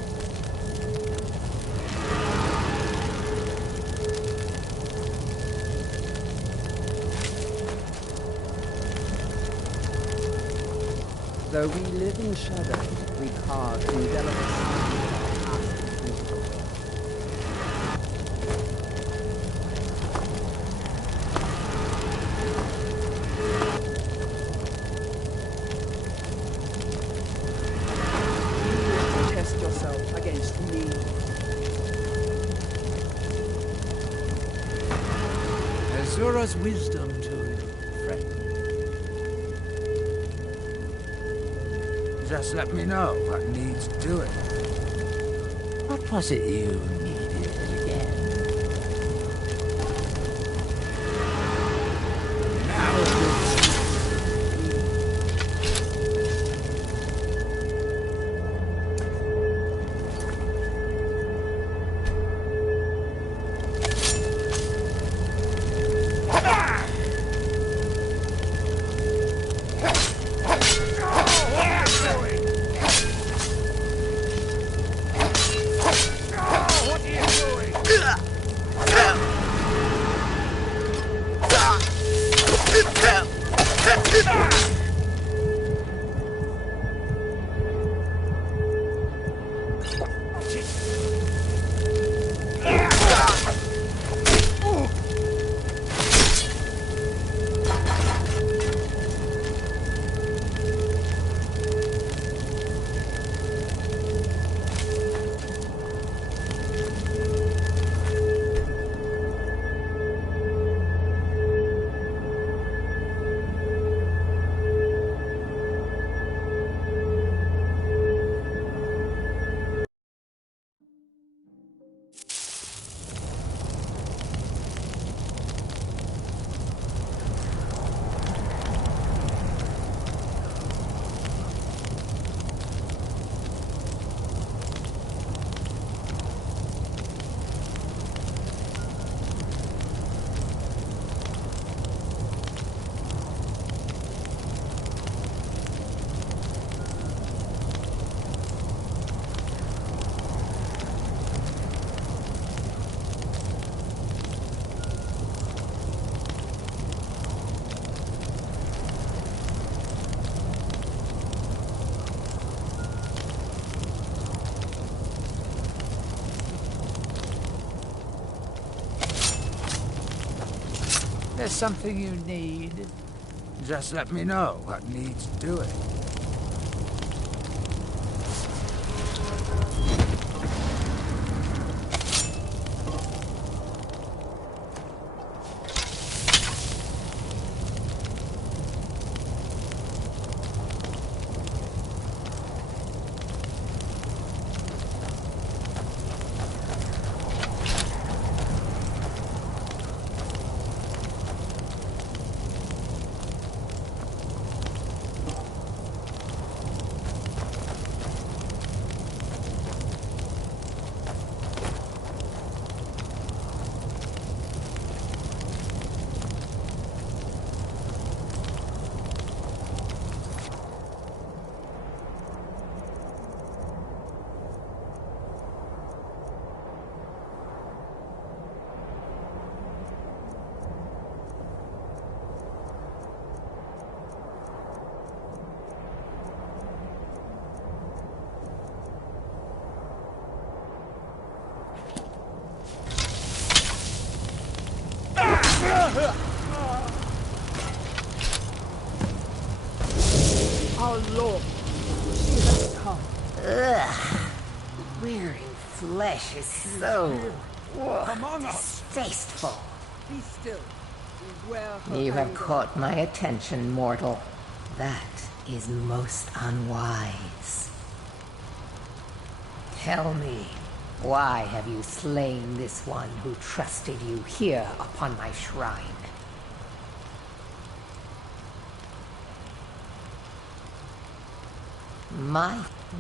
Though we live in shadow, we carve indelible signs of our past principles. Azura's wisdom to you, friend. Just let me know what needs doing. What was it you needed again? there's something you need, just let me know what needs doing. Our Lord, she has come. Ugh. Wearing flesh is so distasteful. Be still. Beware her You have anger. caught my attention, mortal. That is most unwise. Tell me, why have you slain this one who trusted you here upon my shrine?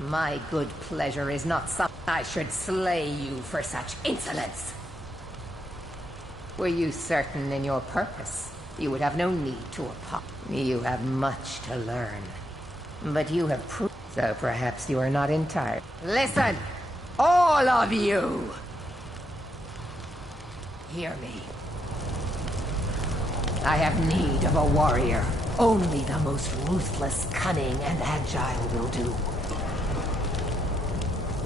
My good pleasure is not some I should slay you for such insolence. Were you certain in your purpose, you would have no need to apologize. You have much to learn, but you have proved, so perhaps you are not entirely. Listen, all of you! Hear me. I have need of a warrior. Only the most ruthless, cunning, and agile will do.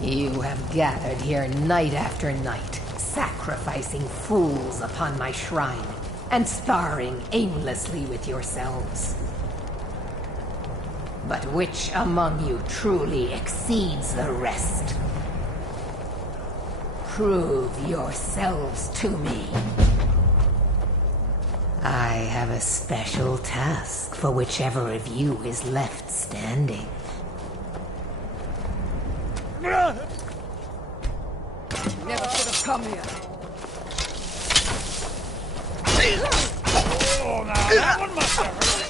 You have gathered here night after night, sacrificing fools upon my shrine, and sparring aimlessly with yourselves. But which among you truly exceeds the rest? Prove yourselves to me. I have a special task for whichever of you is left standing. Never should have come here. Oh, now that one must have hurt.